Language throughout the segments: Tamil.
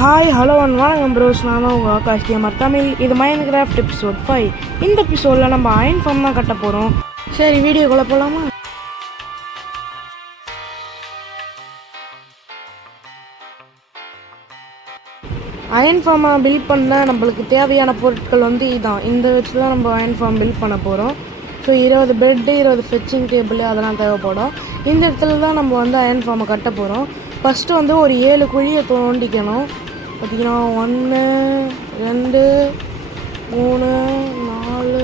ஹாய் ஹலோ அண்ட் வணக்கம் ப்ரோஸ். நான் தான் உங்கள் ஆகாஷ் கேமர் தமிழ். இது மைன்கிராஃப்ட் எபிசோட் 5. இந்த எபிசோடில் நம்ம அயன் ஃபார்ம் தான் கட்ட போகிறோம். சரி, வீடியோக்குள்ளே போகலாமா? அயன் ஃபார்மை பில்ட் பண்ண நம்மளுக்கு தேவையான பொருட்கள் இதுதான். இந்த வச்சு தான் நம்ம அயன் ஃபார்ம் பில்ட் பண்ண போகிறோம். ஸோ 20 பெட்டு, 20 ஃபெச்சிங் டேபிள் அதெல்லாம் தேவைப்படும். இந்த இடத்துல தான் நம்ம அயன் ஃபார்மை கட்ட போகிறோம். ஃபஸ்ட்டு ஒரு 7 குழியை தோண்டிக்கணும். பார்த்திங்கன்னா 1 2 3 4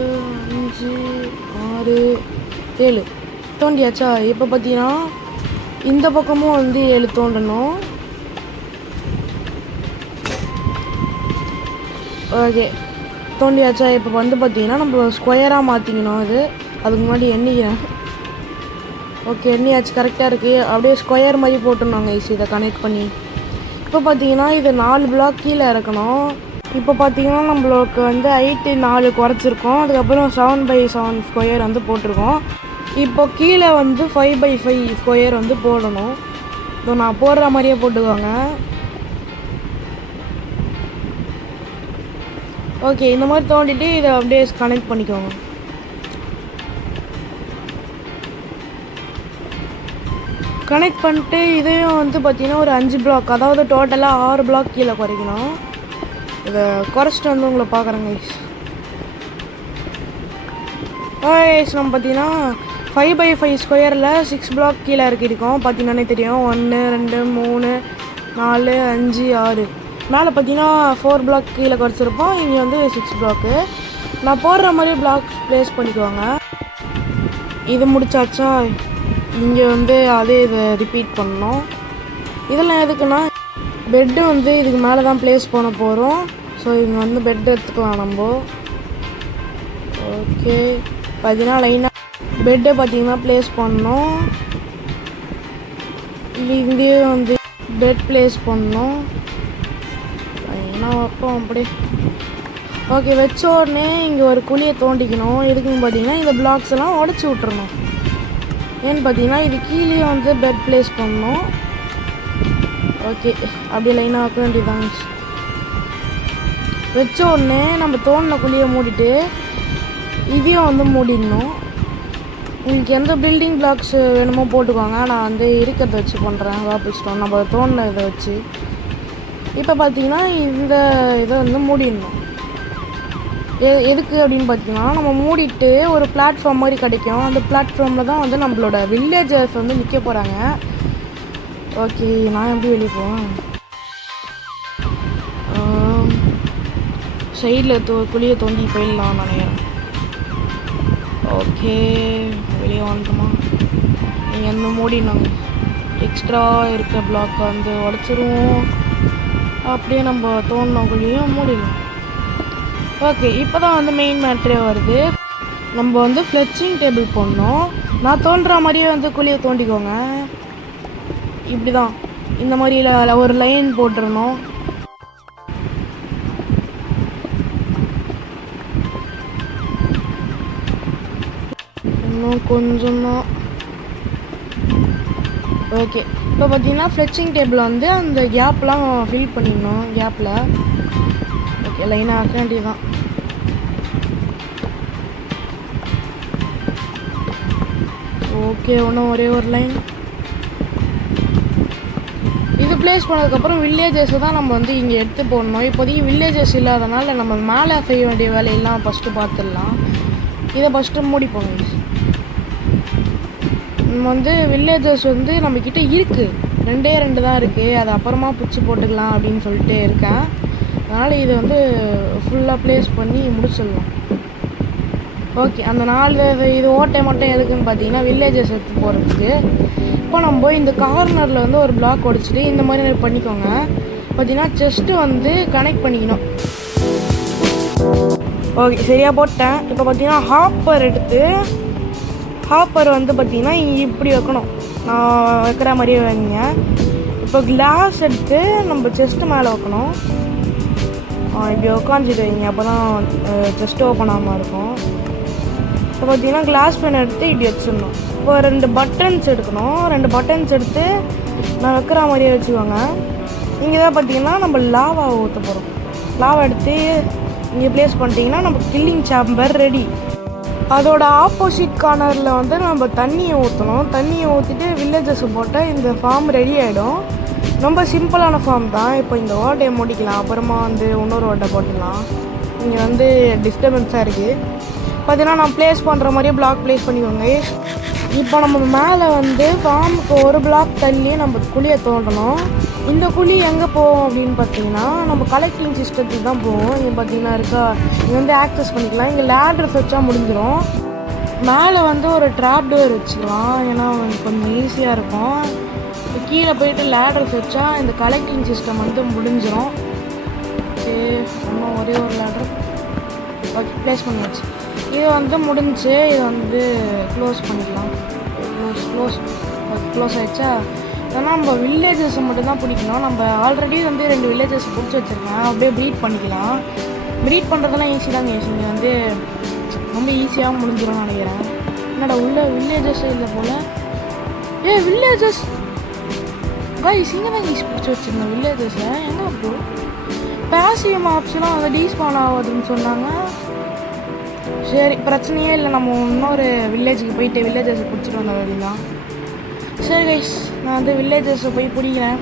5 6 7 தோண்டியாச்சா? இப்போ பார்த்தீங்கன்னா இந்த பக்கமும் 7 தோண்டணும். ஓகே, தோண்டியாச்சா? இப்போ பார்த்தீங்கன்னா நம்ம ஸ்கொயராக மாற்றிக்கணும். அதுக்கு முன்னாடி எண்ணிக்கிறேன். ஓகே, எண்ணியாச்சு, கரெக்டாக இருக்குது. அப்படியே ஸ்கொயர் மாதிரி போட்டுருந்தாங்க இதை கனெக்ட் பண்ணி. இப்போ பார்த்தீங்கன்னா இது 4 பிளாக் கீழே இறக்கணும். இப்போ பார்த்தீங்கன்னா நம்மளுக்கு ஹைட்டு 4 குறைச்சிருக்கோம். அதுக்கப்புறம் 7x7 ஸ்கொயர் போட்டிருக்கோம். இப்போ கீழே 5x5 ஸ்கொயர் போடணும். இப்போ நான் போடுற மாதிரியே போட்டுக்கோங்க. ஓகே, இந்த மாதிரி தோண்டிட்டு இதை அப்படியே கனெக்ட் பண்ணிக்கோங்க. கனெக்ட் பண்ணிட்டு இதையும் பார்த்தீங்கன்னா ஒரு 5 பிளாக், அதாவது டோட்டலாக 6 பிளாக் கீழே குறைக்கணும். இதை குறைச்சிட்டு உங்களை பார்க்குறேங்க கைஸ். நம்ம பார்த்தீங்கன்னா 5x5 ஸ்கொயரில் 6 பிளாக் கீழே இறக்கிருக்கோம். பார்த்தீங்கன்னாலே தெரியும். 1 2 3 4 5 6 மேலே பார்த்தீங்கன்னா 4 பிளாக் கீழே குறைச்சிருப்போம். இங்கே 6 பிளாக்கு. நான் போடுற மாதிரி பிளாக் ப்ளேஸ் பண்ணிக்குவாங்க. இது முடிச்சாச்சா? இங்கே அதே இதை ரிப்பீட் பண்ணணும். இதெல்லாம் எதுக்குன்னா பெட்டு இதுக்கு மேலே தான் ப்ளேஸ் பண்ண போகிறோம். ஸோ இவங்க பெட் எடுத்துக்கலாம் நம்ம. ஓகே, பார்த்தீங்கன்னா லைனாக பெட்டை பார்த்தீங்கன்னா ப்ளேஸ் பண்ணணும். இங்கேயும் பெட் ப்ளேஸ் பண்ணணும். லைனாக வைப்போம் அப்படியே. ஓகே, வச்ச உடனே இங்கே ஒரு குழியை தோண்டிக்கணும். எதுக்குன்னு பார்த்தீங்கன்னா இந்த பிளாக்ஸ் எல்லாம் உடச்சி விட்டுறணும். ஏன்னு பார்த்தீங்கன்னா இது கீழே பெட் ப்ளேஸ் பண்ணணும். ஓகே, அப்படியே லைனாக வைக்க வேண்டியதாங்க. வச்ச உடனே நம்ம தோண்டின குழியை மூடிட்டு இதையும் மூடிடணும். உங்களுக்கு எந்த பில்டிங் பிளாக்ஸ் வேணுமோ போட்டுக்கோங்க. நான் இருக்கிறத வச்சு பண்ணுறேன். வாப்பிள் ஸ்டோன் நம்ம தோண்டின இதை வச்சு. இப்போ பார்த்தீங்கன்னா இந்த இதை மூடிடணும். எதுக்கு அப்படின்னு பார்த்தீங்கன்னா நம்ம மூடிட்டு ஒரு பிளாட்ஃபார்ம் மாதிரி கிடைக்கும். அந்த பிளாட்ஃபார்மில் தான் நம்மளோட வில்லேஜர்ஸ் நிற்க போகிறாங்க. ஓகே, நான் எப்படி வெளியே போவேன்? சைடில் குழியை தோண்டி போயிடலாம் நினைக்கிறேன். ஓகே, வெளியே வந்துட்டோமா? நீங்கள் மூடினாங்க எக்ஸ்ட்ரா இருக்க பிளாக்கை உடச்சிருவோம். அப்படியே நம்ம தோண்டின குழியும் மூடிடலாம். ஓகே, இப்போ தான் மெயின் மேட்ரே வருது. நம்ம ஃப்ளெச்சிங் டேபிள் போடணும். நான் தோன்ற மாதிரியே குழியை தோண்டிக்கோங்க. இப்படி தான் இந்த மாதிரி ஒரு லைன் போட்டுருணும். இன்னும் கொஞ்சம் தான். ஓகே, இப்போ பார்த்தீங்கன்னா ஃப்ளெச்சிங் டேபிள் அந்த கேப்லாம் ஃபில் பண்ணிடணும். கேப்பில் ஓகே, லைனாக ஆக்க வேண்டியதுதான். ஓகே, ஒரே ஒரு லைன் இது ப்ளேஸ் பண்ணதுக்கப்புறம் வில்லேஜஸ் தான் நம்ம இங்கே எடுத்து போடணும். இப்போதைக்கு வில்லேஜஸ் இல்லாதனால நம்ம மேலே செய்ய வேண்டிய வேலையெல்லாம் ஃபஸ்ட்டு பார்த்துடலாம். இதை ஃபஸ்ட்டு மூடிப்போங்க. நம்ம வில்லேஜஸ் நம்மக்கிட்ட இருக்குது, 2 தான் இருக்குது. அது அப்புறமா பிடிச்சி போட்டுக்கலாம் அப்படின்னு சொல்லிட்டு இருக்கேன். அதனால் இது ஃபுல்லாக ப்ளேஸ் பண்ணி முடிச்சிடலாம். ஓகே, அந்த 4 இது ஓட்டை மட்டும் எதுக்குன்னு பார்த்தீங்கன்னா வில்லேஜஸ் எடுத்து போகிறதுக்கு. இப்போ நம்ம இந்த கார்னரில் ஒரு பிளாக் உடைச்சிட்டு இந்த மாதிரி பண்ணிக்கோங்க. பார்த்தீங்கன்னா செஸ்ட்டு கனெக்ட் பண்ணிக்கணும். ஓகே, சரியாக போட்டேன். இப்போ பார்த்தீங்கன்னா ஹாப்பர் எடுத்து ஹாப்பர் பார்த்தீங்கன்னா இப்படி வைக்கணும். நான் வைக்கிற மாதிரியே வைங்க. இப்போ கிளாஸ் எடுத்து நம்ம செஸ்ட்டு மேலே வைக்கணும். இப்படி உட்காந்துட்டு வைங்க, அப்போ தான் செஸ்ட் ஓப்பன் ஆகாமல் இருக்கும். இப்போ பார்த்தீங்கன்னா கிளாஸ் பென் எடுத்து இப்படி வச்சிடணும். இப்போ 2 பட்டன்ஸ் எடுக்கணும். 2 பட்டன்ஸ் எடுத்து நான் வைக்கிற மாதிரியே வச்சுக்கோங்க. இங்கே தான் பார்த்தீங்கன்னா நம்ம லாவா ஊற்ற போகிறோம். லாவா எடுத்து இங்கே ப்ளேஸ் பண்ணிட்டீங்கன்னா நம்ம கில்லிங் சாம்பர் ரெடி. அதோட ஆப்போசிட் கார்னரில் வந்து நம்ம தண்ணியை ஊற்றணும். தண்ணியை ஊற்றிட்டு வில்லேஜஸ் போட்டால் இந்த ஃபார்ம் ரெடி ஆகிடும். ரொம்ப சிம்பிளான ஃபார்ம் தான். இப்போ இந்த ஓட்டையை முடிக்கலாம், அப்புறமா வந்து இன்னொரு ஓட்டை போட்டுக்கலாம். இங்கே வந்து டிஸ்டர்பன்ஸாக இருக்குது. பார்த்தீங்கன்னா நான் ப்ளேஸ் பண்ணுற மாதிரியே பிளாக் ப்ளேஸ் பண்ணிக்கோங்க. இப்போ நம்ம மேலே வந்து ஃபார்முக்கு ஒரு பிளாக் தள்ளி நம்ம குழியை தோண்டணும். இந்த குழி எங்கே போவோம் அப்படின்னு பார்த்தீங்கன்னா நம்ம கலெக்டிங் சிஸ்டத்துக்கு தான் போவோம். இங்கே பார்த்தீங்கன்னா இருக்கா, இங்கே வந்து ஆக்சஸ் பண்ணிக்கலாம். இங்கே லேடர் வச்சா முடிஞ்சிடும். மேலே வந்து ஒரு ட்ராப் டோர் வச்சுக்கலாம், ஏன்னா கொஞ்சம் ஈஸியாக இருக்கும். கீழே போயிட்டு லேடர் வச்சா இந்த கலெக்டிங் சிஸ்டம் வந்து முடிஞ்சிடும். ஓகே, இன்னும் ஒரே ஒரு லேடர் ஓகே ப்ளேஸ் பண்ணியாச்சு. இது வந்து முடிஞ்சு இதை வந்து க்ளோஸ் பண்ணிக்கலாம். க்ளோஸ் ஆகிடுச்சா. ஏன்னா நம்ம வில்லேஜஸை மட்டும் தான் பிடிக்கணும். நம்ம ஆல்ரெடி வந்து 2 வில்லேஜஸ் பிடிச்சி வச்சுருக்கேன். அப்படியே ப்ரீட் பண்ணிக்கலாம். ப்ரீட் பண்ணுறதெல்லாம் ஈஸி தாங்க. இங்கே வந்து ரொம்ப ஈஸியாக முடிஞ்சிடும்னு நினைக்கிறேன். என்னடா உள்ள வில்லேஜஸ் இல்லை போல். வில்லேஜஸ் கைஸ் இங்கே தான் ஈஸி பிடிச்சி வச்சுருந்தேன் வில்லேஜஸை. என்ன ப்ரோ பேசிவ் ஆப்ஷனும் அதை டீஸ்பான் ஆகாதுன்னு சொன்னாங்க. சரி பிரச்சனையே இல்லை, நம்ம இன்னொரு வில்லேஜுக்கு போயிட்டு வில்லேஜஸை பிடிச்சிட்டு வந்தது தான். சரி கைஸ், நான் வந்து வில்லேஜஸை போய் பிடிக்கிறேன்.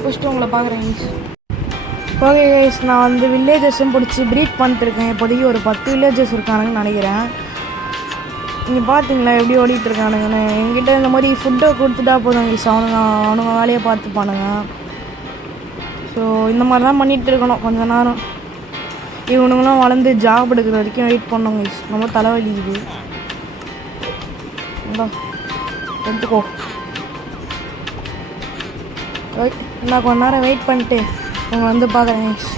பிடிச்சிட்டு உங்களை பார்க்குறேன் கைஸ். ஓகே கைஸ், நான் வந்து வில்லேஜஸும் பிடிச்சி ப்ரீட் பண்ணிட்டுருக்கேன். இப்போதைக்கு ஒரு 10 வில்லேஜஸ் இருக்கானுங்கன்னு நினைக்கிறேன். நீங்கள் பார்த்தீங்களா எப்படி ஓடிட்டுருக்கானுங்கன்னு. என்கிட்ட இந்த மாதிரி ஃபுட்டை கொடுத்துட்டா போதும் கைஸ், அவனுங்க வேலையை பார்த்துப்பானுங்க. ஸோ இந்த மாதிரி தான் பண்ணிகிட்டு இருக்கணும் கொஞ்ச நேரம். இவனுங்களும் வளர்ந்து ஜாப் எடுக்கிற வரைக்கும் வெயிட் பண்ணோம் கைஸ். ரொம்ப தலைவலிக்குது. எடுத்துக்கோ. நான் கொஞ்ச நேரம் வெயிட் பண்ணிட்டு உங்களை வந்து பார்க்குறேன் கைஸ்.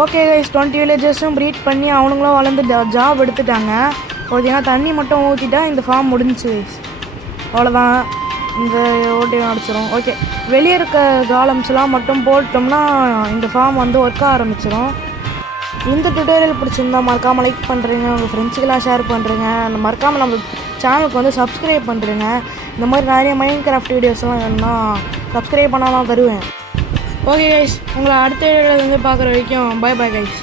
ஓகே கைஸ், 20 வில்லேஜஸும் ப்ரீட் பண்ணி அவனுங்களும் வளர்ந்து ஜாப் எடுத்துட்டாங்க. ஓகேனா தண்ணி மட்டும் ஊற்றிட்டா இந்த ஃபார்ம் முடிஞ்சிச்சு கைஸ். அவ்வளோதான், இந்த ஓட்டையும் அடிச்சிடும். ஓகே, வெளியே இருக்க காலம்ஸ்லாம் மட்டும் போட்டோம்னா இந்த ஃபார்ம் வந்து ஒர்க் ஆரம்பிச்சிடும். இந்த டுட்டோரியல் பிடிச்சிருந்தா மறக்காமல் லைக் பண்ணுறீங்க, உங்கள் ஃப்ரெண்ட்ஸுக்கெல்லாம் ஷேர் பண்ணுறீங்க. மறக்காமல் நம்ம சேனலுக்கு வந்து சப்ஸ்கிரைப் பண்ணுறீங்க. இந்த மாதிரி நிறைய மைன்கிராஃப்ட் வீடியோஸ்லாம் வேணும்னா சப்ஸ்கிரைப் பண்ணால் தான் தருவேன். ஓகே கைஸ், உங்களை அடுத்த வீடியோவில் வந்து பார்க்குற வரைக்கும் பை பை கைஸ்.